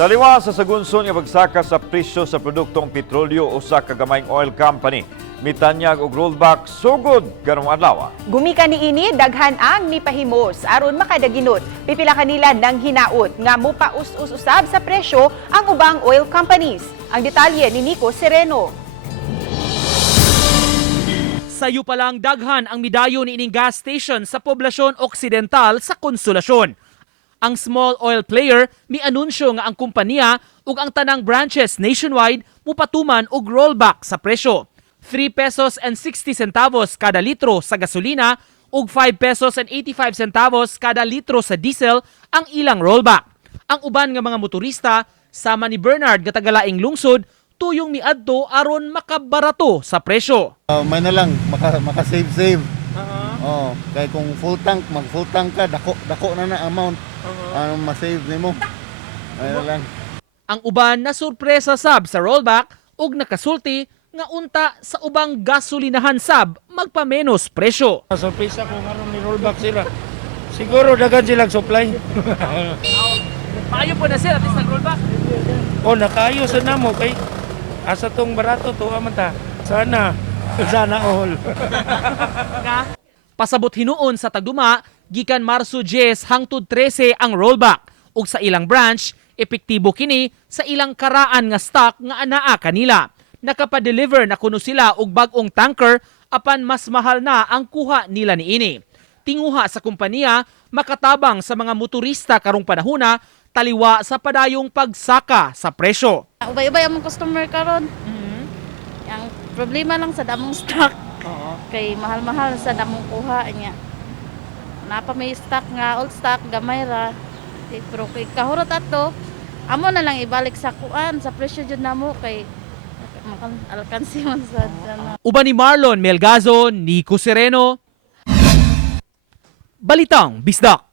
Taliwa sa sagunson nga pagsaka sa presyo sa produktong petrolyo usa ka gamayng oil company mitanyag og rollback sugod karong adlaw. Gumikan niini daghan ang nipahimos aron makadaginot. Pipila kanila nang hinaot nga mopaus-usab sa presyo ang ubang oil companies. Ang detalye ni Nico Sereno. Sayo pa lang daghan ang midayon ni ining gas station sa poblasyon oksidental sa Konsolasyon. Ang small oil player mianunsyo nga ang kumpanya ug ang tanang branches nationwide mupatuman og rollback sa presyo. 3 pesos and 60 centavos kada litro sa gasolina ug 5 pesos and 85 centavos kada litro sa diesel ang ilang rollback. Ang uban nga mga motorista sama ni Bernard nga tagalaing lungsod tuyong miadto aron makabarato sa presyo. May na lang maka-save. Oh, kay kung full tank, mag-full tank ka, dako na amount. Ma-save nimo. May na lang. Ang uban na surpresa sab sa rollback ug nakasulti nga unta sa ubang gasolinahan sab magpamenos presyo. Surprise ako nga ni rollback sila. Siguro daghan silang supply. Maayo po na sir at least nag-rollback. O nakayo sa namo kay asa tong barato to man ta. Sana all. Pasabot hinuon sa tagduma, gikan Marso 10 hangtod 13 ang rollback ug sa ilang branch, epektibo kini sa ilang karaan nga stock nga anaa kanila. Nakapadeliver na kuno sila og bag-ong tanker apan mas mahal na ang kuha nila niini. Tinguha sa kumpanya makatabang sa mga motorista karong panahona taliwa sa padayong pagsaka sa presyo. Ubay-ubay ang customer karon. Ang problema lang sa damong stock. Kay mahal-mahal sa damong kuha niya. Napa may stock nga old stock gamay ra. Pero kay kahurot ato, amo na lang ibalik sa kuan sa presyo jud namo kay alkansi man sa Uban ni Marlon Melgazo, Nico Sereno. Balitang Bisdak.